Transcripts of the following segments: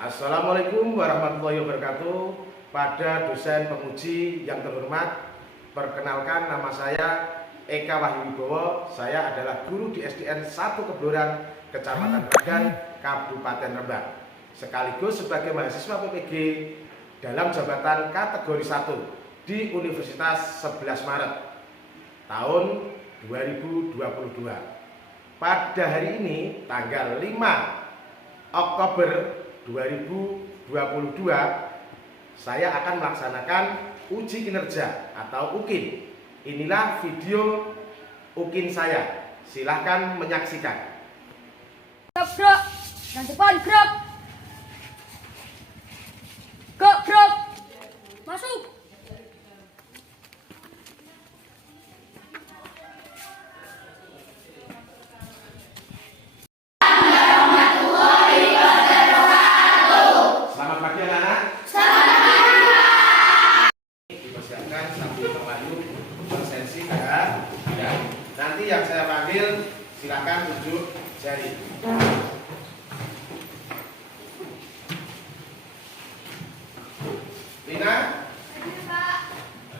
Assalamualaikum warahmatullahi wabarakatuh. Pada dosen penguji yang terhormat, perkenalkan nama saya Eka Wahyu Wibowo. Saya adalah guru di SDN 1 Kebloran, Kecamatan Regan, Kabupaten Rembang. Sekaligus sebagai mahasiswa PPG dalam jabatan kategori 1 di Universitas 11 Maret tahun 2022. Pada hari ini tanggal 5 Oktober 2022, saya akan melaksanakan uji kinerja atau UKIN. Inilah video UKIN saya. Silahkan menyaksikan. Gerak, dan depan gerak. Gerak, masuk. Selamat pagi anak-anak. Dipersiapkan sambil memayu konsensi ya. Nanti yang saya panggil silakan tunjuk jari. Lina? Hadir, Pak.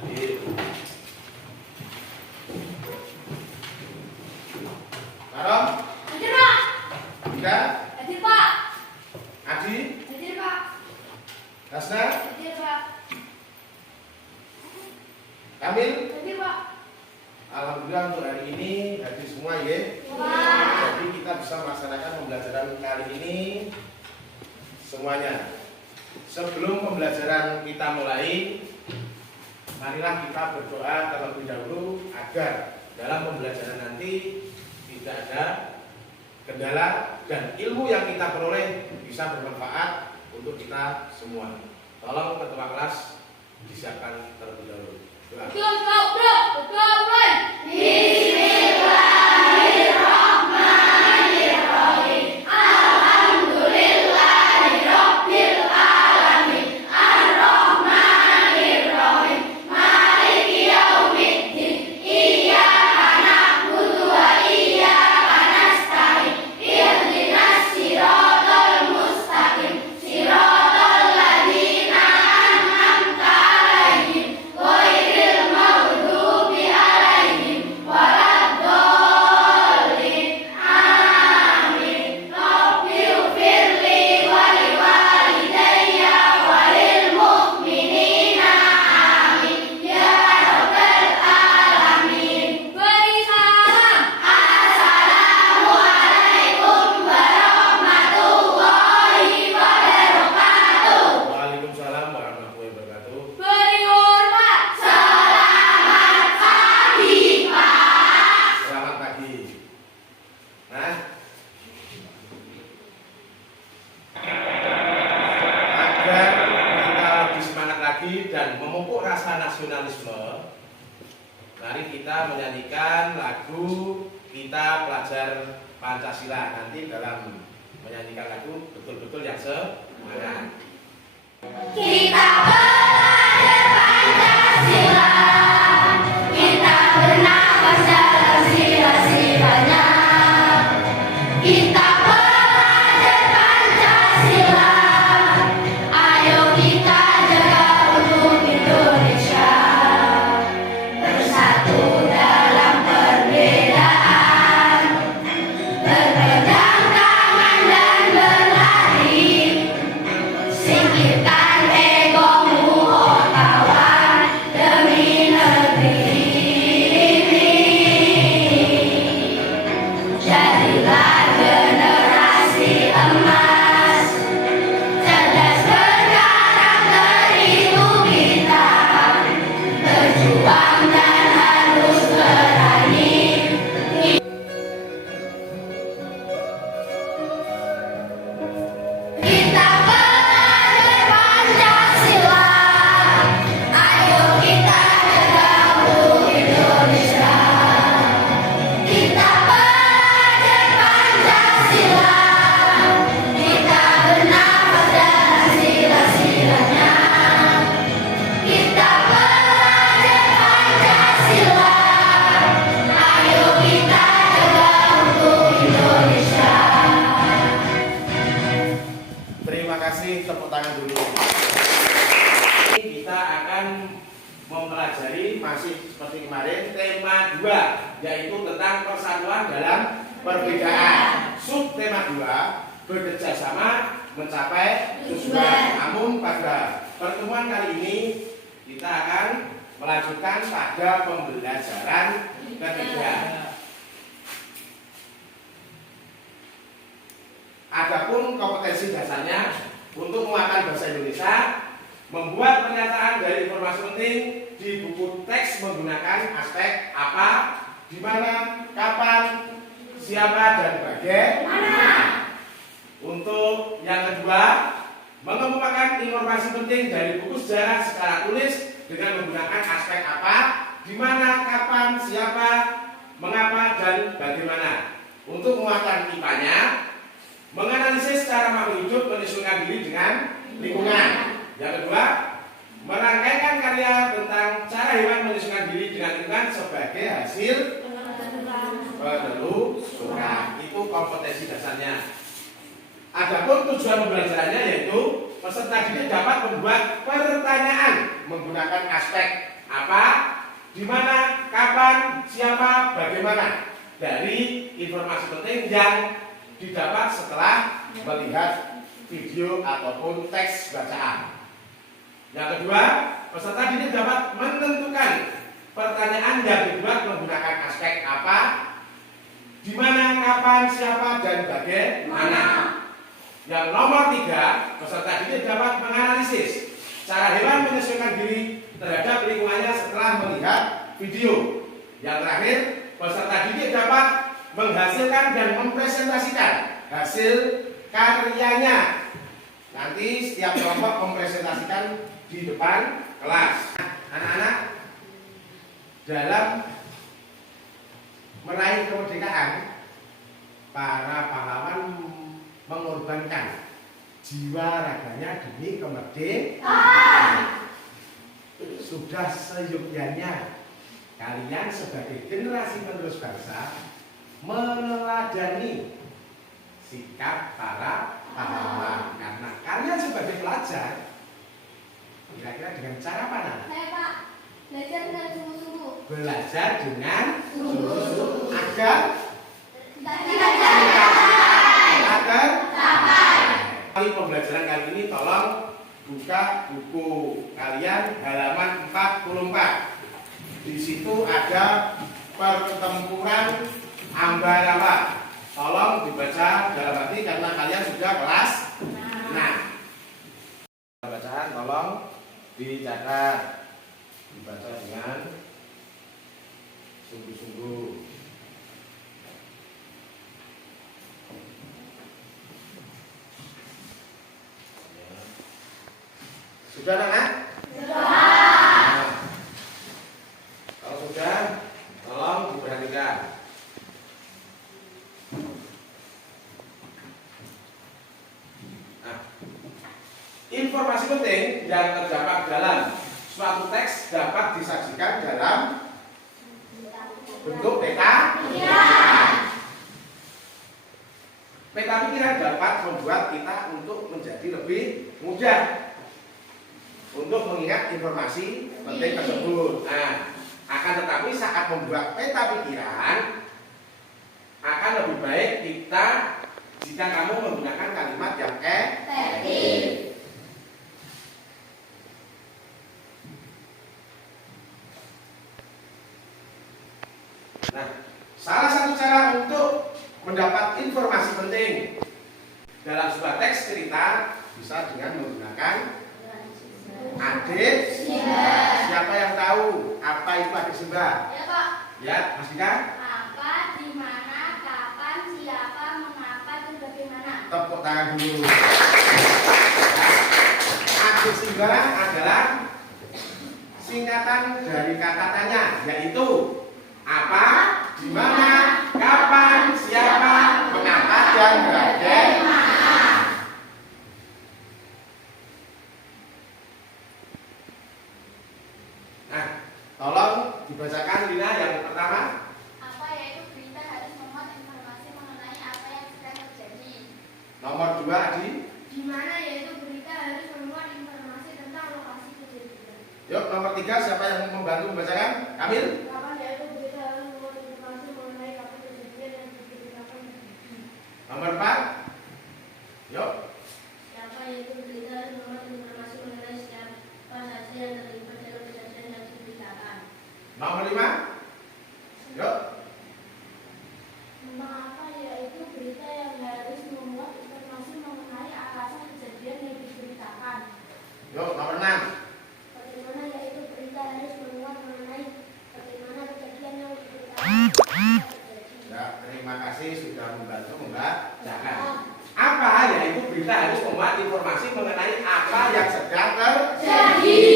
Hadir. Marom? Hadir, Pak. Ika? Hadir, Pak. Adi? Hadir, Pak. Hasna? Hadir, Pak. Kamil? Hadir, Pak. Alhamdulillah untuk hari ini hadir semua ya. Wah. Jadi kita bisa melaksanakan pembelajaran kali ini semuanya. Sebelum pembelajaran kita mulai, marilah kita berdoa terlebih dahulu agar dalam pembelajaran nanti tidak ada kendala dan ilmu yang kita peroleh bisa bermanfaat untuk kita semua. Tolong ketua kelas disiapkan terlebih dahulu. Doa. Beri salam. Waalaikumsalam warahmatullahi wabarakatuh. Beri hormat. Selamat pagi. Nah, agar kita lebih semangat lagi dan memupuk rasa nasionalisme, mari kita menyanyikan lagu Kita Pelajar Pancasila. Nanti dalam menyanyikan lagu betul-betul yang semangat. Kita belajar Pancasila. Kita bernafas dalam sila-silanya. Kita belajar Pancasila. Ayo kita jaga untuk Indonesia. Bersatu dalam perbedaan. Berpegang tangan dan berlari. kasih tepuk tangan dulu. Kita akan mempelajari masih seperti kemarin tema 2, yaitu tentang persatuan dalam perbedaan. Sub tema 2, bekerja sama mencapai tujuan. Namun pada pertemuan kali ini kita akan melanjutkan pada pembelajaran ketiga. Adapun kompetensi dasarnya untuk menguatkan bahasa Indonesia, membuat pernyataan dari informasi penting di buku teks menggunakan aspek apa, di mana, kapan, siapa, dan bagaimana. Untuk yang kedua, mengemukakan informasi penting dari buku sejarah secara tulis dengan menggunakan aspek apa, di mana, kapan, siapa, mengapa, dan bagaimana. Untuk menguatkan IPA-nya, menganalisis cara makhluk hidup menyesuaikan diri dengan lingkungan. Yang kedua, merangkaikan karya tentang cara hewan menyesuaikan diri dengan lingkungan sebagai hasil penelusuran. Itu kompetensi dasarnya. Adapun tujuan pembelajarannya yaitu peserta didik dapat membuat pertanyaan menggunakan aspek apa, di mana, kapan, siapa, bagaimana dari informasi penting yang didapat setelah melihat video ataupun teks bacaan. Yang kedua, peserta didik dapat menentukan pertanyaan yang dibuat menggunakan aspek apa, di mana, kapan, siapa, dan bagaimana. Yang nomor 3, peserta didik dapat menganalisis cara hewan menyesuaikan diri terhadap lingkungannya setelah melihat video. Yang terakhir, peserta didik dapat menghasilkan dan mempresentasikan hasil karyanya. Nanti setiap kelompok mempresentasikan di depan kelas. Anak-anak, dalam meraih kemerdekaan, para pahlawan mengorbankan jiwa raganya demi kemerdekaan. Sudah seyogyanya kalian sebagai generasi penerus bangsa meneladani sikap para pahlawan, karena kalian sebagai pelajar kira-kira dengan cara mana? Saya Pak, belajar dengan sungguh-sungguh. Belajar dengan sungguh-sungguh agar kali pembelajaran kali ini tolong buka buku kalian halaman 44. Di situ ada pertempuran Ambarawa. Tolong dibaca dalam hati karena kalian sudah kelas 6. Bacaan tolong dicatat, dibaca dengan sungguh-sungguh. Sudah, anak? Sudah. Kalau sudah, tolong diperhatikan. Informasi penting yang terdapat dalam suatu teks dapat disajikan dalam bentuk peta pikiran. Peta pikiran dapat membuat kita untuk menjadi lebih mudah untuk mengingat informasi penting tersebut. Nah, akan tetapi saat membuat peta pikiran akan lebih baik kita jika kamu menggunakan kalimat yang efektif. Nah, salah satu cara untuk mendapat informasi penting dalam sebuah teks cerita bisa dengan menggunakan adik siapa yang tahu apa itu adik simbah? Ya Pak. Ya, Mas Dika. Apa, di mana, kapan, siapa, mengapa, dan bagaimana. Tepuk tangan dulu. Adik simbah adalah singkatan dari kata tanya, yaitu apa, di mana, kapan, siapa, mengapa, dan bagaimana. Nah, tolong dibacakan Lina yang pertama. Apa yaitu berita harus memuat informasi mengenai apa yang sedang terjadi. Nomor 2 Di mana yaitu memuat informasi tentang lokasi kejadian. Yuk, nomor 3 siapa yang membantu membacakan? Kamil? Kapan yaitu berita harus memuat informasi mengenai kapan kejadian yang diberitakan. Nomor 4. Yuk. Siapa yaitu berita harus memuat informasi mengenai siapa saja yang terlibat dalam kejadian yang diberitakan. Nomor 5. Yuk. Mengapa yaitu berita yang harus memuat informasi mengenai alasan kejadian yang diberitakan. Yuk, nomor 6. Bagaimana yaitu berita harus memuat mengenai bagaimana kejadian yang diberitakan terjadi. Ya, terima kasih sudah membantu membacakan. Apa yaitu berita harus memuat informasi mengenai apa yang sedang terjadi.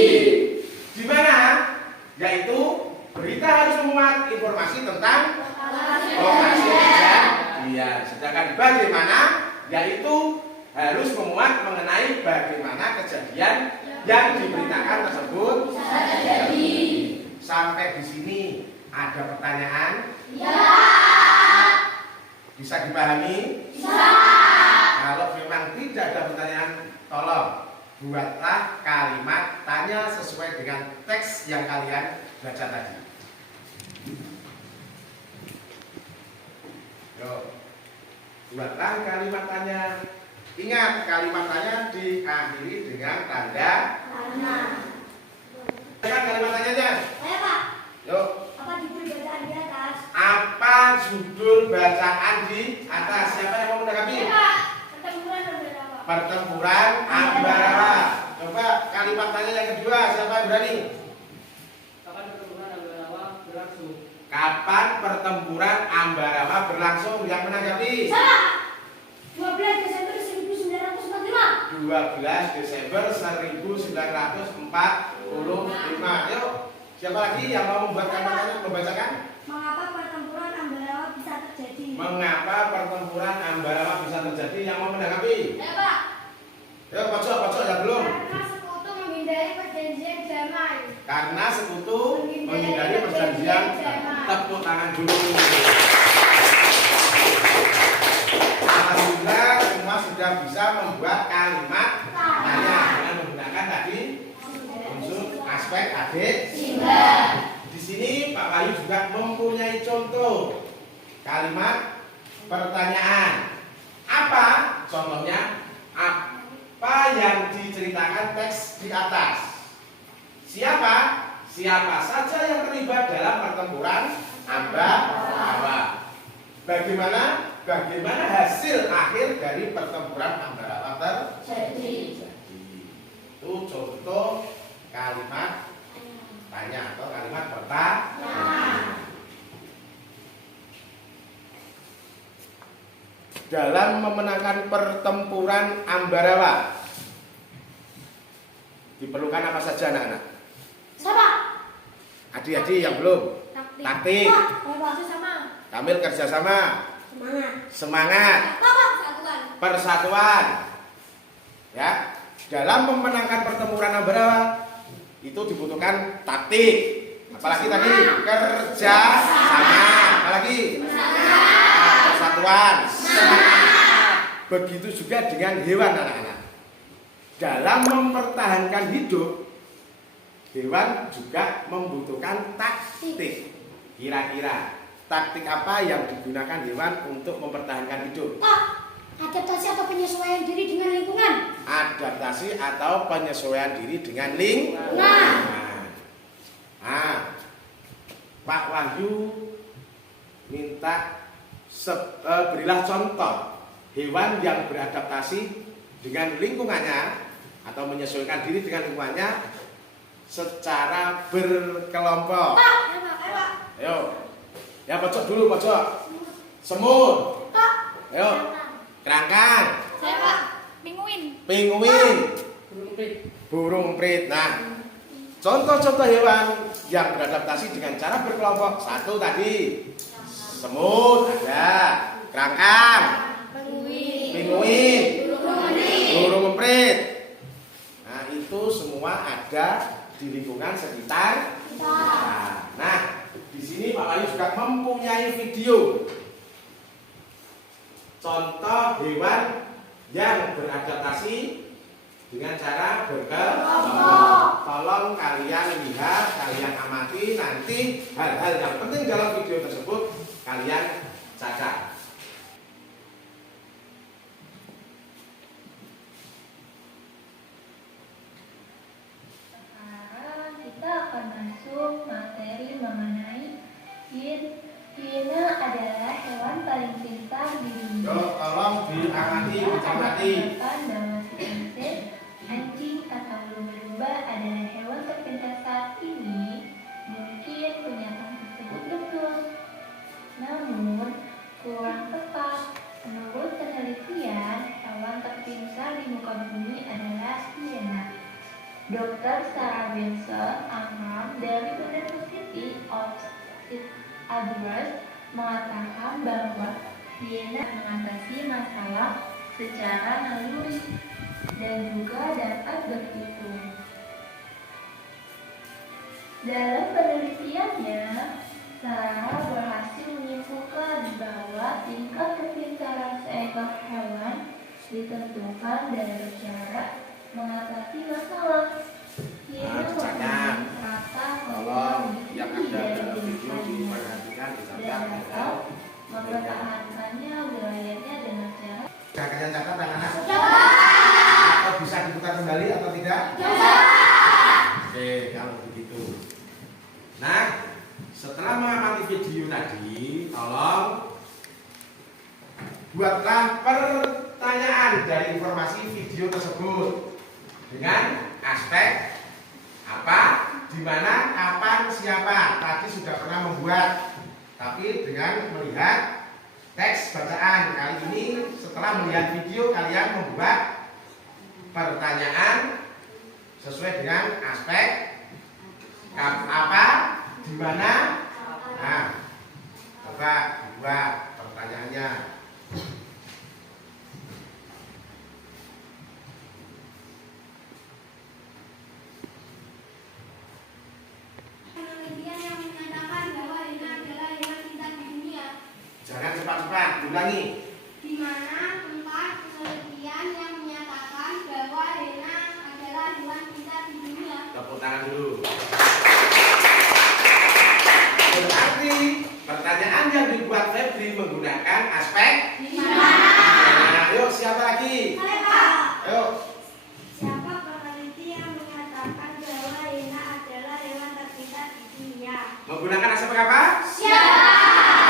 Di mana? Yaitu berita harus memuat informasi tentang lokasi kejadian. Sedangkan bagaimana? Yaitu harus memuat mengenai bagaimana kejadian yang diberitakan tersebut terjadi. Sampai di sini ada pertanyaan? Ya. Bisa dipahami? Bisa. Kalau memang tidak ada pertanyaan, tolong buatlah kalimat tanya sesuai dengan teks yang kalian baca tadi. Yuk, buatlah kalimat tanya. Ingat, kalimat tanya diakhiri dengan tanda Tanya. kalimat tanyanya. Ayo Pak, Yuk, apa judul bacaan di atas? apa judul bacaan di atas? Siapa yang mau menanggapi? Pak, pertempuran berapa? Pertempuran Ambarawa. Coba kalimat tanya yang kedua, siapa yang berani? Kapan pertempuran Ambarawa berlangsung? Kapan pertempuran Ambarawa berlangsung? Yang menanggapi? Sama. 12 Desember 1945. 12 Desember 1945. Yuk, siapa lagi yang mau membuat kalimat tanya membacakan? Mengapa pertempuran Ambarawa bisa terjadi? Mengapa pertempuran Ambarawa bisa terjadi? Yang mau menanggapi? Ayo Pak. Yuk, pojok yang belum. Karena sekutu menghindari perjanjian damai. Karena sekutu menghindari perjanjian. Tepuk tangan dulu. Alhamdulillah semua sudah bisa membuat kalimat tanya dengan menggunakan tadi unsur aspek adik. Di sini Pak Bayu juga mempunyai contoh kalimat pertanyaan. Apa contohnya? Apa yang diceritakan teks di atas? Siapa saja yang terlibat dalam pertempuran Ambarawa? Bagaimana hasil akhir dari pertempuran Ambarawa terjadi? Itu contoh kalimat tanya atau kalimat pertanyaan. Dalam memenangkan pertempuran Ambarawa diperlukan apa saja anak-anak? Sama. Adik-adik yang belum? Taktik. Sama. Kamil kerjasama. Semangat. Persatuan. Persatuan. Ya. Dalam memenangkan pertempuran Ambarawa itu dibutuhkan taktik. Apalagi tadi kerja sama. Apalagi persatuan. Begitu juga dengan hewan anak-anak. Dalam mempertahankan hidup, hewan juga membutuhkan taktik. Kira-kira taktik apa yang digunakan hewan untuk mempertahankan hidup? Pak, adaptasi atau penyesuaian diri dengan lingkungan. Adaptasi atau penyesuaian diri dengan lingkungan. Pak Wahyu minta berilah contoh hewan yang beradaptasi dengan lingkungannya atau menyesuaikan diri dengan lingkungannya secara berkelompok. Pak, Ayo, ya pojok dulu pojok. Semut. Pak. Ayo, kerangkang. Saya Pak, pinguin. Pinguin. Burung prit. Burung prit. Nah, contoh-contoh hewan yang beradaptasi dengan cara berkelompok. Satu tadi semut ada, kerangkang, pinguin, burung emprit. Nah, itu semua ada di lingkungan sekitar. Nah, di sini Pak Bayu juga mempunyai video contoh hewan yang beradaptasi dengan cara berkelompok. Tolong kalian lihat, kalian amati, nanti hal-hal yang penting dalam video tersebut kalian catat. Sekarang kita akan masuk materi mengenai hiena adalah hewan paling pintar di dunia. Yuk, tolong diamati, dicermati. Bahwa si anjing atau lumba-lumba adalah hewan terpintar saat ini. Mungkin pernyataan tersebut betul, namun kurang tepat. Menurut penelitian, hewan terpintar di muka bumi adalah hiena. Dr. Sarah Benson Amram dari University of Edinburgh mengatakan bahwa hiena mengatasi masalah secara naluri dan juga dapat berhitung. Dalam penelitiannya, Sarah berhasil menyimpulkan bahwa tingkat kepintaran seekor hewan ditentukan dari cara mengatasi masalah. Hiena Catat. rata Tolong yang lebih ada dari dalam video jenisnya diperhatikan, dan dicatat. dapat mempertahankannya wilayahnya dengan cara Bisa kalian catat anak-anak? Atau bisa diputar kembali atau tidak? Oke, kalau begitu. Nah, setelah mengamati video tadi, tolong buatlah pertanyaan dari informasi video tersebut dengan aspek apa, di mana, kapan, siapa. Tadi sudah pernah membuat, tapi dengan melihat teks bacaan. Kali ini setelah melihat video kalian membuat pertanyaan sesuai dengan aspek apa, di mana. Nah, coba buat pertanyaannya. Penelitian yang menyatakan bahwa hiena adalah hewan pintar di dunia. Jangan cepat-cepat, diulangi. Di mana tempat penelitian yang menyatakan bahwa hiena adalah hewan pintar di dunia? Tepuk tangan dulu. Berarti pertanyaan yang dibuat Febri menggunakan aspek Di mana? Nah, yuk siapa lagi? Ayo. Siapa peneliti yang menyatakan bahwa hiena adalah hewan terpintar di dunia? Menggunakan aspek apa? Siapa?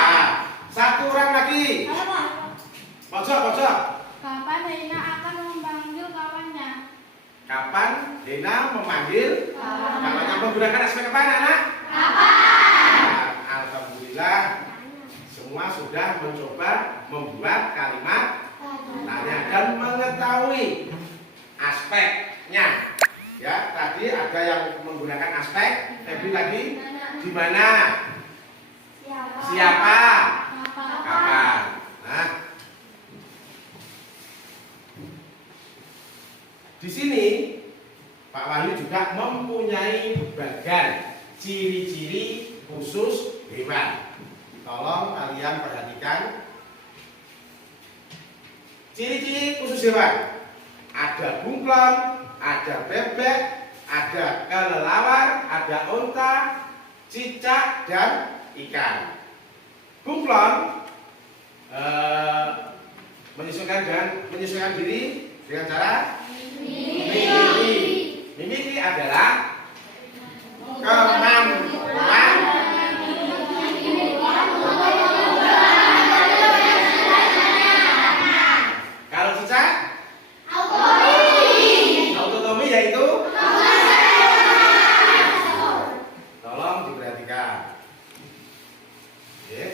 Nah, satu orang lagi. Pojok. Kapan hiena akan memanggil kawannya? Kapan Hena memanggil kawannya? Menggunakan aspek apa anak-anak? Nah, alhamdulillah semua sudah mencoba membuat kalimat tanya dan mengetahui aspeknya. Ya, tadi ada yang menggunakan aspek, Febri lagi di mana? Siapa? Kapan? Nah, di sini Pak Wahyu juga mempunyai bagan ciri-ciri khusus hewan. Tolong kalian perhatikan ciri-ciri khusus hewan. Ada bunglon, ada bebek, ada kelelawar, ada unta, cicak, dan ikan. Bunglon menyesuaikan diri dengan cara mimikri adalah kemampuan kalau cicak autonomi yaitu tolong diperhatikan. Oke.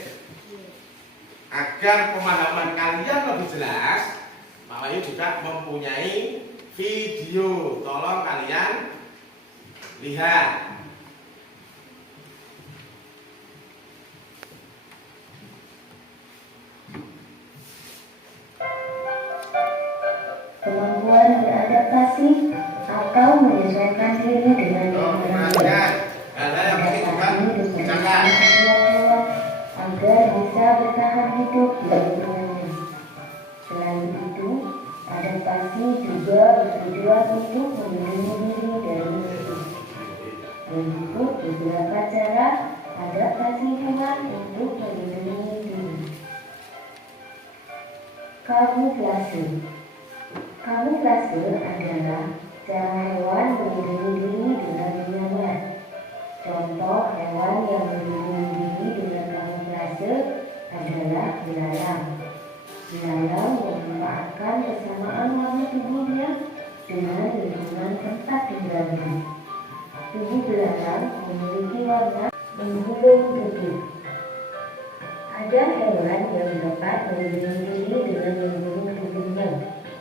Agar pemahaman kalian lebih jelas, Pak Wahyu juga mempunyai video. Tolong kalian lihat. kemampuan beradaptasi atau menyesuaikan diri dengan lingkungan. Perhatikan hal-hal yang penting juga dicatat. Agar bisa bertahan hidup di lingkungannya. Selain itu, adaptasi juga bertujuan untuk untuk melindungi diri dari musuh. Berikut beberapa cara adaptasi hewan untuk melindungi diri. Kamuflase. Kamuflase adalah cara hewan melindungi diri dengan menyamar. Contoh hewan yang melindungi diri dengan kamuflase adalah belalang. Belalang memanfaatkan kesamaan warna tubuhnya dengan lingkungan tempat tinggalnya. Tubuh belalang memiliki warna menggulung putih. Ada hewan yang dapat melindungi diri dengan menggulung tubuhnya,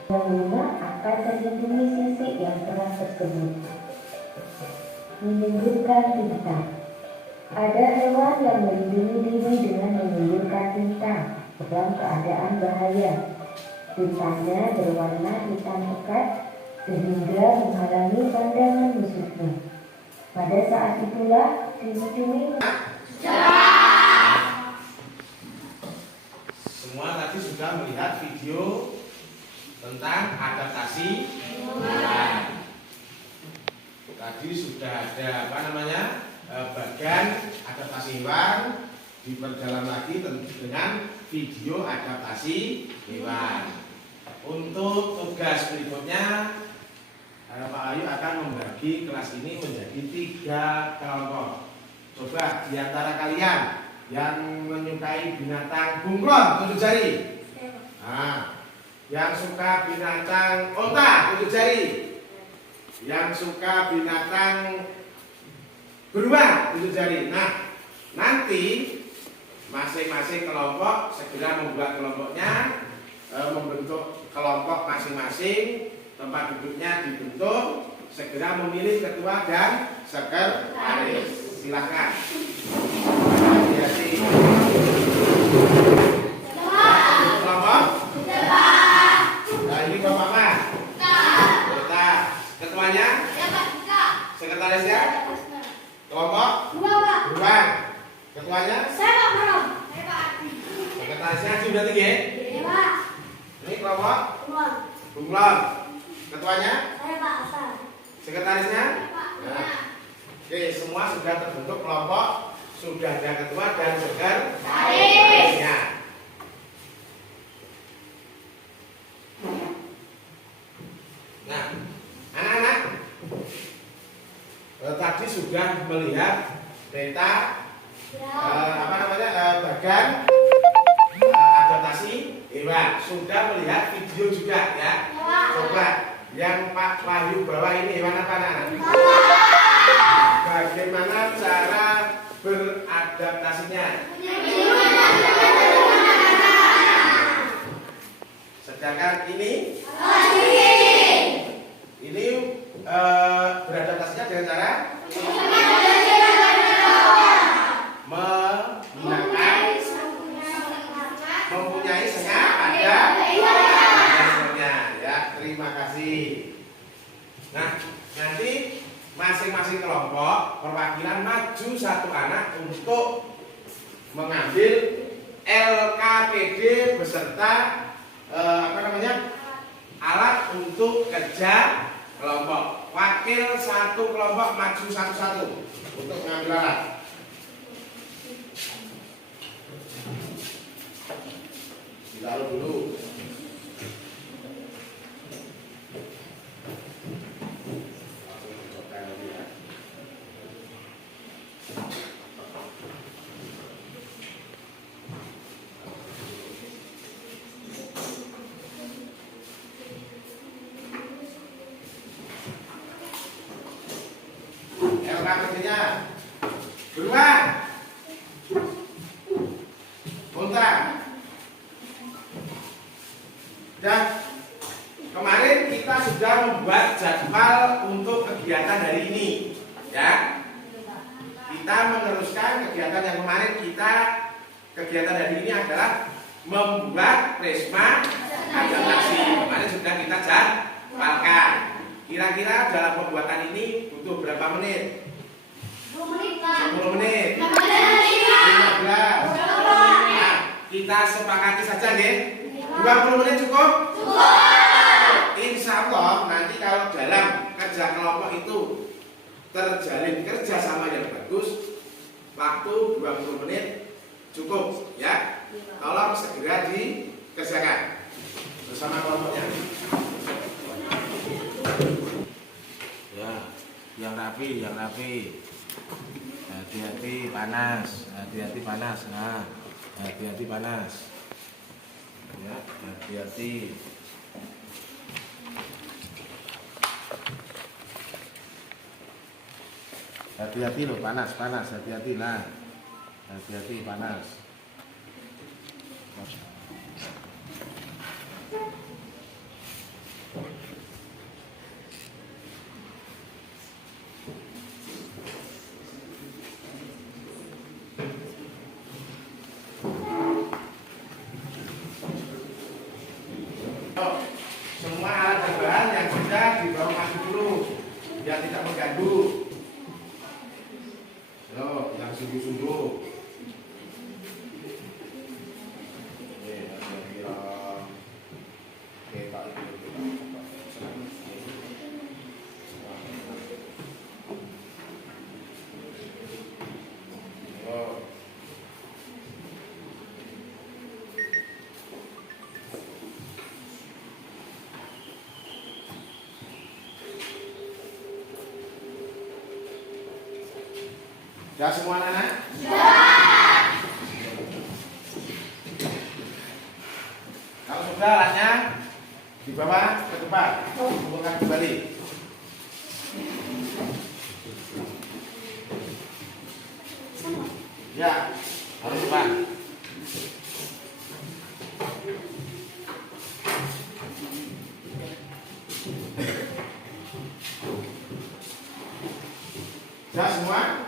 mengumak akan terlindungi sisik yang keras tersebut. Menyemburkan tinta. Ada hewan yang melindungi diri dengan menyemburkan tinta dalam keadaan bahaya. Tintanya berwarna hitam pekat sehingga menghalangi pandangan musuhnya. Pada saat itulah cumi-cumi Semua tadi sudah melihat video tentang adaptasi hewan. Tadi sudah ada bagian adaptasi hewan, diperdalam lagi dengan video adaptasi hewan. Untuk tugas berikutnya, Pak Ayu akan membagi kelas ini menjadi 3 kelompok. Coba di antara kalian yang menyukai binatang bunglon, tunjuk jari. Nah, yang suka binatang onta, tunjuk jari. Yang suka binatang beruang, tunjuk jari. Nah, nanti masing-masing kelompok segera membuat kelompoknya, membentuk kelompok masing-masing, tempat duduknya dibentuk, segera memilih ketua dan sekretaris. Silakan. Hati-hati. Kelompok? Nah, ini kelompok apa? Kita. Ketuanya? Sekretarisnya? Kelompok? Beruang. Ketuanya? Sekretarisnya sudah tinggi? Ini kelompok? Bunglon. Ketuanya? Sekretarisnya? Nah. Oke, semua sudah terbentuk kelompok, sudah ada ketua dan sekretarisnya. Nah, anak-anak, tadi sudah melihat peta bagian adaptasi hewan, sudah melihat video juga ya. Coba yang Pak Wahyu bawa ini hewan apa anak? Bagaimana cara beradaptasinya? Sedangkan ini beradaptasinya dengan cara mempunyai sengat pada dasarnya. Ya, terima kasih. Nah, nanti masing-masing kelompok perwakilan maju satu anak untuk mengambil LKPD beserta alat untuk kerja kelompok. Wakil satu kelompok maju satu-satu untuk mengambil alat. Ditaruh dulu. LKPD-nya beruang, unta. Dan kemarin kita sudah membuat jadwal untuk kegiatan hari ini, ya. Kita meneruskan kegiatan yang kemarin kegiatan hari ini adalah membuat prisma adaptasi. Kemarin sudah kita jadwalkan. Kira-kira dalam pembuatan ini butuh berapa menit? 10 menit. 15. Nah, kita sepakati saja, nggih. 20 menit cukup? Cukup. insya Allah nanti kalau dalam kerja kelompok itu terjalin kerjasama yang bagus, waktu 20 menit cukup ya. Tolong segera dikerjakan bersama kelompoknya. Ya, yang rapi, yang rapi. Hati-hati panas, hati-hati panas. Nah, hati-hati panas. Ya, hati-hati. Hati-hati loh, panas, panas, hati-hati lah. Hati-hati panas. Semua alat dan bahan yang sudah dibawa masuk dulu, yang tidak mengganggu. Yo, yang sungguh-sungguh. Sudah semua anak? Sudah. Kalau sudah alatnya dibawa ke depan, kumpulkan kembali. Ya, harus depan. Sudah semua?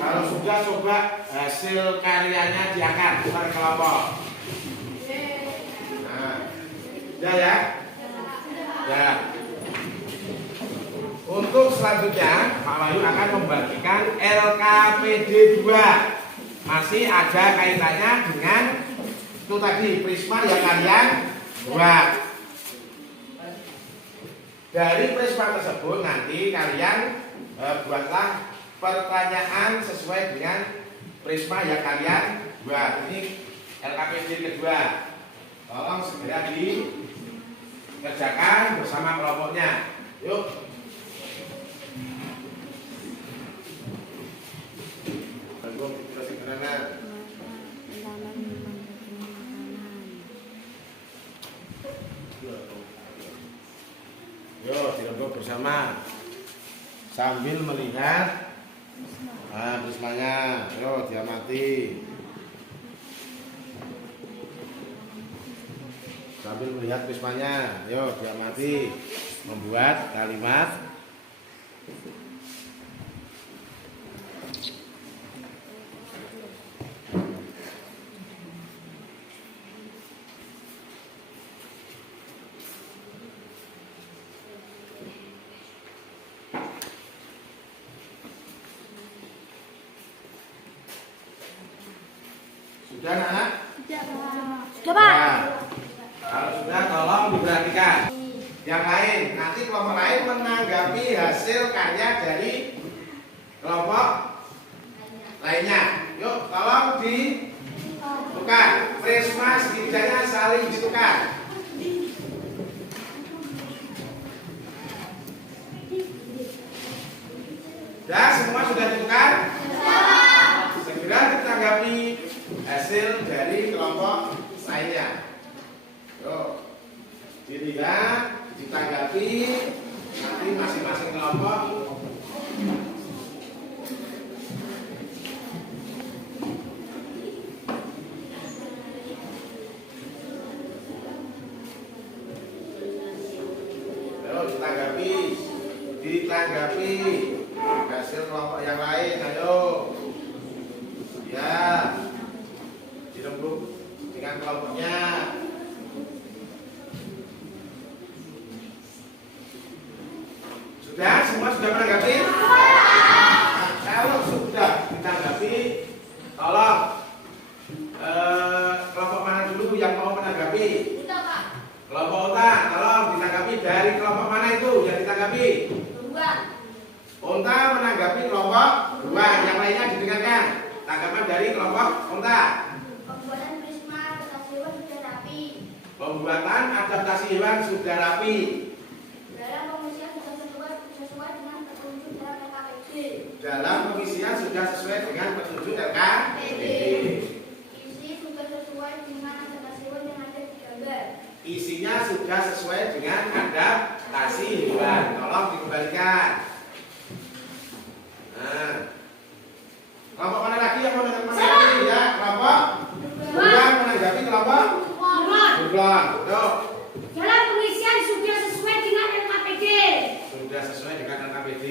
Kalau sudah, coba hasil karyanya diangkat per kelompok. Nah, sudah ya? Ya. Untuk selanjutnya, Pak Wahyu akan membagikan LKPD 2. Masih ada kaitannya dengan itu tadi, prisma yang kalian buat. Dari prisma tersebut nanti kalian buatlah pertanyaan sesuai dengan prisma yang kalian buat. Ini LKPD kedua. Tolong segera dikerjakan bersama kelompoknya. Yuk. Yuk, dirembuk bersama sambil melihat prismanya. Yo, diamati. Sambil melihat prismanya, yo diamati. Membuat kalimat. Sudah anak? Sudah Pak. Ya. Kalau sudah tolong diperhatikan. Yang lain, nanti kelompok lain menanggapi hasil karya dari kelompok lainnya. Yuk, tolong ditukar. Prisma segitiganya saling ditukar. Sudah, semua sudah ditukar? Segera ditanggapi hasil dari kelompok lainnya. Yuk, dilihat, ditanggapi, nanti masing-masing kelompok ditanggapi hasil kelompok yang lain. Ayo, ya, dirembuk dengan kelompoknya. Sudah, semua sudah menanggapi? Nah, kalau sudah ditanggapi, tolong kelompok mana dulu yang mau menanggapi? Kelompok Uta, tolong menanggapi? Beruang. Unta menanggapi kelompok beruang. Yang lainnya didengarkan. Tanggapan dari kelompok unta. Pembuatan prisma adaptasi hewan sudah rapi. Pembuatan adaptasi hewan sudah rapi. Dalam pengisian sudah sesuai dengan petunjuk dalam LKPD. Dalam pengisian sudah sesuai dengan petunjuk LKPD. Isi sudah sesuai dengan adaptasi hewan yang ada di gambar. Isinya sudah sesuai dengan adaptasi hewan. Tolong dikembalikan. Nah, kelompok mana lagi yang mau menanggapi ya? Kelompok beruang menanggapi kelompok beruang. Tuh. Dalam pengisian sudah sesuai dengan LKPD. Sudah sesuai dengan LKPD.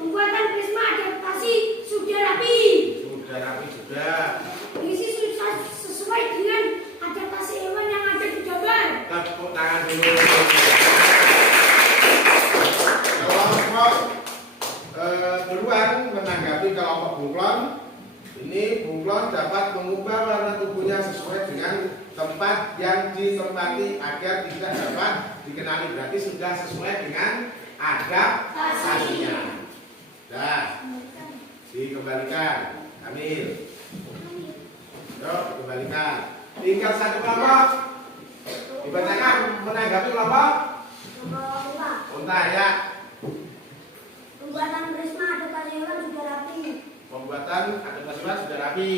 Pembuatan prisma adaptasi sudah rapi. Sudah rapi juga. Isi sudah sesuai dengan adaptasi hewan yang ada di gambar. Tepuk tangan dulu. Kelompok beruang menanggapi kelompok bunglon. Ini bunglon dapat mengubah warna tubuhnya sesuai dengan tempat yang ditempati agar tidak dapat dikenali. Berarti sudah sesuai dengan adaptasinya. Dah, dikembalikan. Amil. Yuk, dikembalikan. Tinggal satu kelompok. Dibacakan menanggapi kelompok unta ya. Pembuatan prisma adaptasi hewan sudah rapi. Pembuatan adaptasi hewan sudah rapi.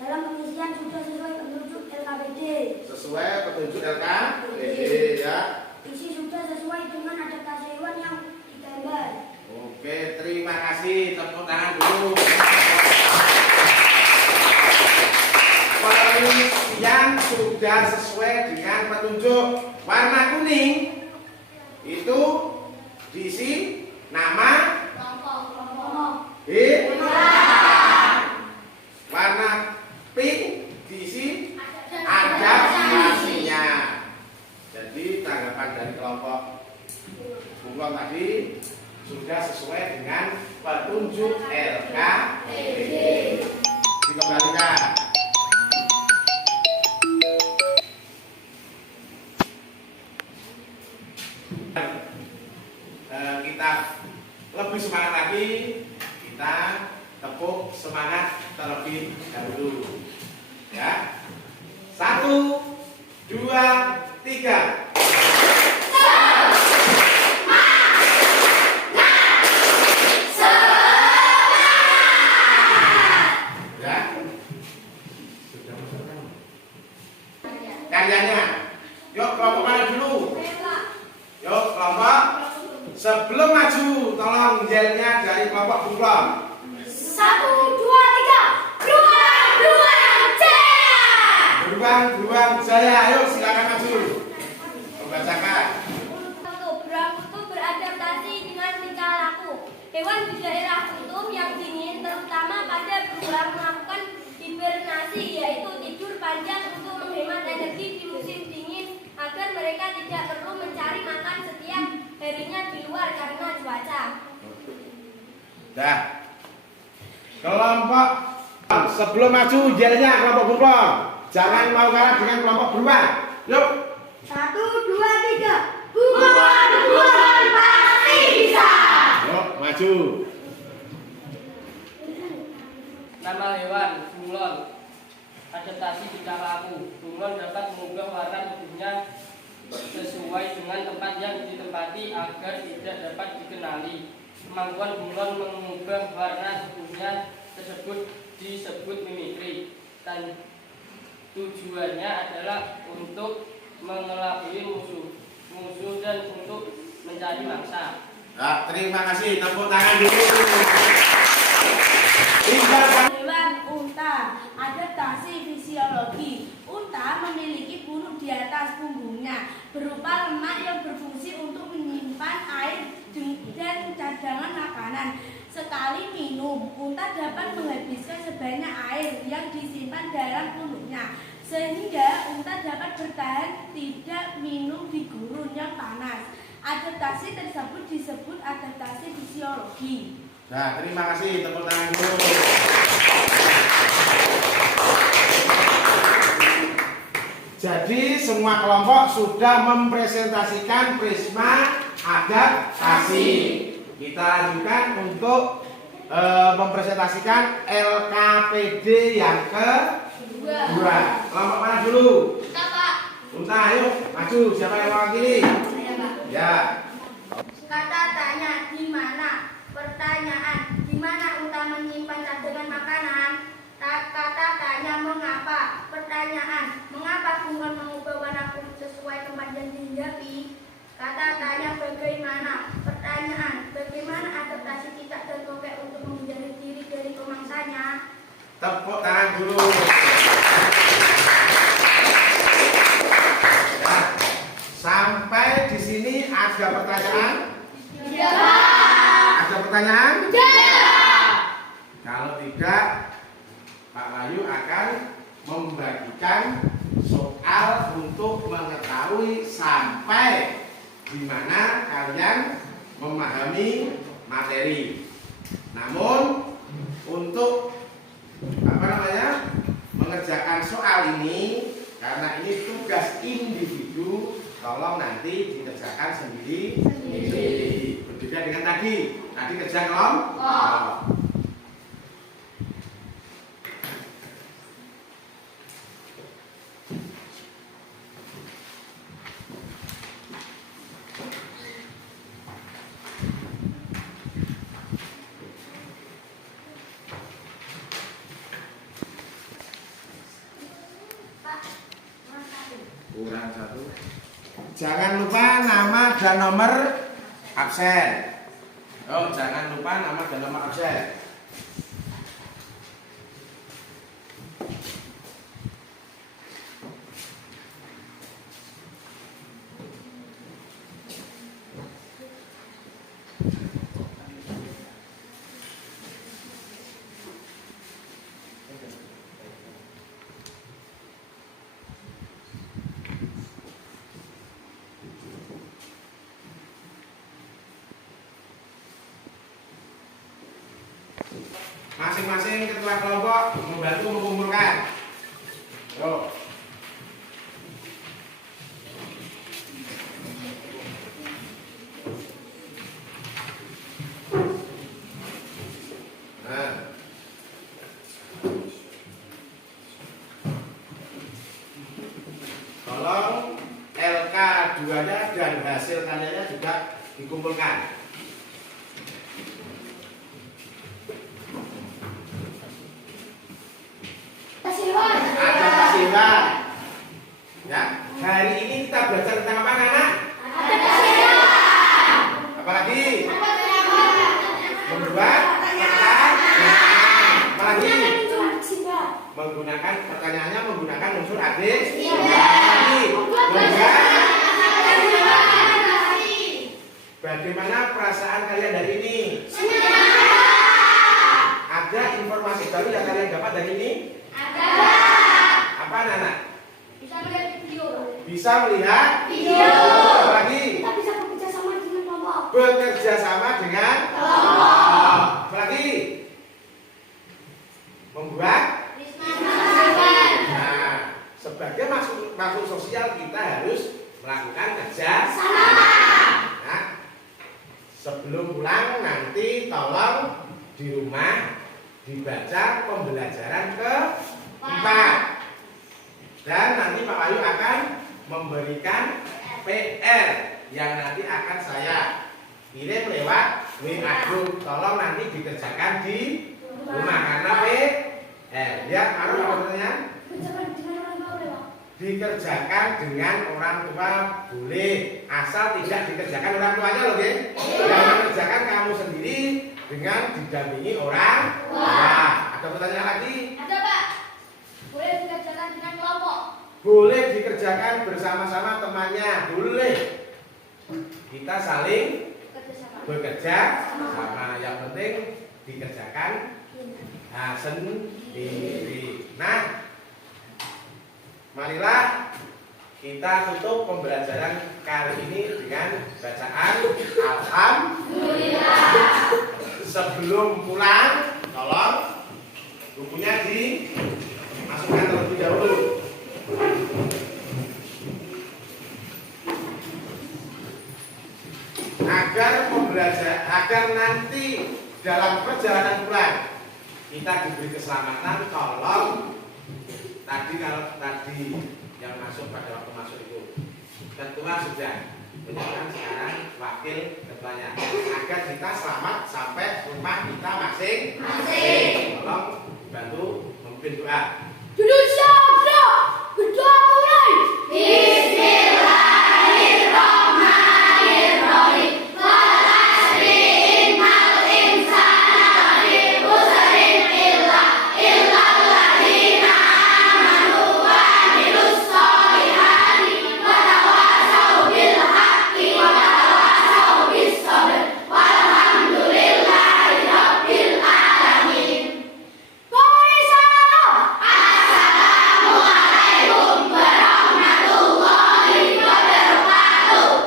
Dalam pengisian sudah sesuai petunjuk LKPD. Sesuai petunjuk LKPD ya. Isi sudah sesuai dengan adaptasi hewan yang digambar. Oke, terima kasih. Tepuk tangan dulu. Pengisian sudah sesuai dengan petunjuk. Warna kuning itu diisi nama warna pink diisi adaptasinya. Jadi tanggapan dari kelompok bunglon tadi sudah sesuai dengan petunjuk LKPD. Dikembalikan. Kita lebih semangat lagi, kita tepuk semangat terlebih dahulu ya. 1, 2, 3. Ya. Sudah masuk. Karyanya. Yuk kelompok mana dulu? Yuk kelompok sebelum maju, tolong jelnya dari kelompok bunglon. 1, 2, 3. Beruang jaya. Beruang jaya. Ayo silakan maju. Membacakan. Beruang kutub beradaptasi dengan tingkah laku. Hewan di daerah kutub yang dingin, terutama pada beruang, melakukan hibernasi, yaitu tidur panjang untuk menghemat energi di musim dingin agar mereka tidak perlu mencari makan setiap harinya di luar karena cuaca. Dah. Kelompok sebelum maju jelnya kelompok bunglon. Jangan mau kalah dengan kelompok beruang. Yuk. 1, 2, 3. Bunglon pasti bisa. Yuk maju. Nama hewan bunglon. Adaptasi tingkah laku. Bunglon dapat mengubah warna tubuhnya sesuai dengan tempat yang ditempati agar tidak dapat dikenali. Kemampuan bunglon mengubah warna tubuhnya tersebut disebut mimikri, dan tujuannya adalah untuk mengelabui musuh dan untuk mencari mangsa. Nah, terima kasih. Tepuk tangan dulu. Hewan unta, adaptasi fisiologi. Unta memiliki punuk di atas punggungnya berupa lemak yang berfungsi untuk menyimpan air dan cadangan makanan. Sekali minum, unta dapat menghabiskan sebanyak air yang disimpan dalam punuknya, sehingga unta dapat bertahan tidak minum di gurun yang panas. Adaptasi tersebut disebut adaptasi fisiologi. Nah, terima kasih. Tepuk tangan dulu. Jadi semua kelompok sudah mempresentasikan prisma adaptasi. Kita lanjutkan untuk mempresentasikan LKPD yang kedua. Kelompok mana dulu? Unta, ayo maju. Siapa yang mewakili? Ya. Kata tanya di mana? Pertanyaan, di mana Unta menyimpan cadangan makanan? Kata tanya mengapa? Pertanyaan, mengapa bunglon mengubah warna kulit sesuai tempat yang dihinggapi? Kata tanya bagaimana? Pertanyaan, bagaimana adaptasi cicak dan tokek untuk menghindari diri dari pemangsanya? Tepuk tangan dulu. Nah, sampai di sini ada pertanyaan? Ya. Ada pertanyaan? Ya. Kalau tidak, Pak Wahyu akan membagikan soal untuk mengetahui sampai di mana kalian memahami materi. Namun untuk mengerjakan soal ini, karena ini tugas individu, tolong nanti dikerjakan sendiri. Berbeda dengan tadi kerja kelompok. Kurang satu. Jangan lupa nama dan nomor absen. Oh, jangan lupa nama dan nomor absen. Masing-masing ketua kelompok membantu mengumpulkan. Yo. Nah. Tolong LK2-nya dan hasil karyanya juga dikumpulkan. Ya, hari ini kita belajar tentang apa, anak? Apalagi? Membuat pertanyaan. Apalagi? Menggunakan pertanyaannya menggunakan unsur adis. Apalagi? Bagaimana perasaan kalian hari ini? Ada informasi baru yang kalian dapat dari ini? Ada. Apa, anak? Bisa melihat video. Apa lagi? Kita bisa bekerja sama dengan kelompok. Bekerja sama dengan kelompok. Apa lagi? Membuat. Nah, sebagai makhluk sosial kita harus melakukan kerja sama. Nah, sebelum pulang nanti tolong di rumah dibaca pembelajaran ke-4. Dan nanti Pak Wahyu akan memberikan PR yang nanti akan saya kirim lewat WA group. Tolong nanti dikerjakan di rumah karena PR. Ya, apa pertanyaannya? Dikerjakan dengan orang tua boleh, asal tidak dikerjakan orang tuanya loh, ya. Yang mengerjakan kamu sendiri dengan didampingi orang tua. Ada pertanyaan lagi? Ada, Pak. Boleh dikerjakan dengan kelompok. Boleh dikerjakan bersama-sama temannya, boleh. Kita saling bekerja sama. Yang penting dikerjakan sendiri. Nah, marilah kita tutup pembelajaran kali ini dengan bacaan Alhamdulillah. Sebelum pulang, tolong bukunya dimasukkan terlebih dahulu. agar nanti dalam perjalanan pulang kita diberi keselamatan. Tolong kalau tadi yang masuk pada waktu masuk itu ketua sudah menyampaikan, sekarang wakil ketuanya, agar kita selamat sampai rumah kita masing-masing. Tolong bantu memimpin doa. Duduk siap, berdoa mulai. Bismillahirrahmanirrahim.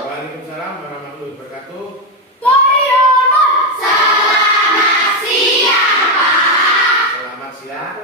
Waalaikumsalam warahmatullahi wabarakatuh. Selamat siang.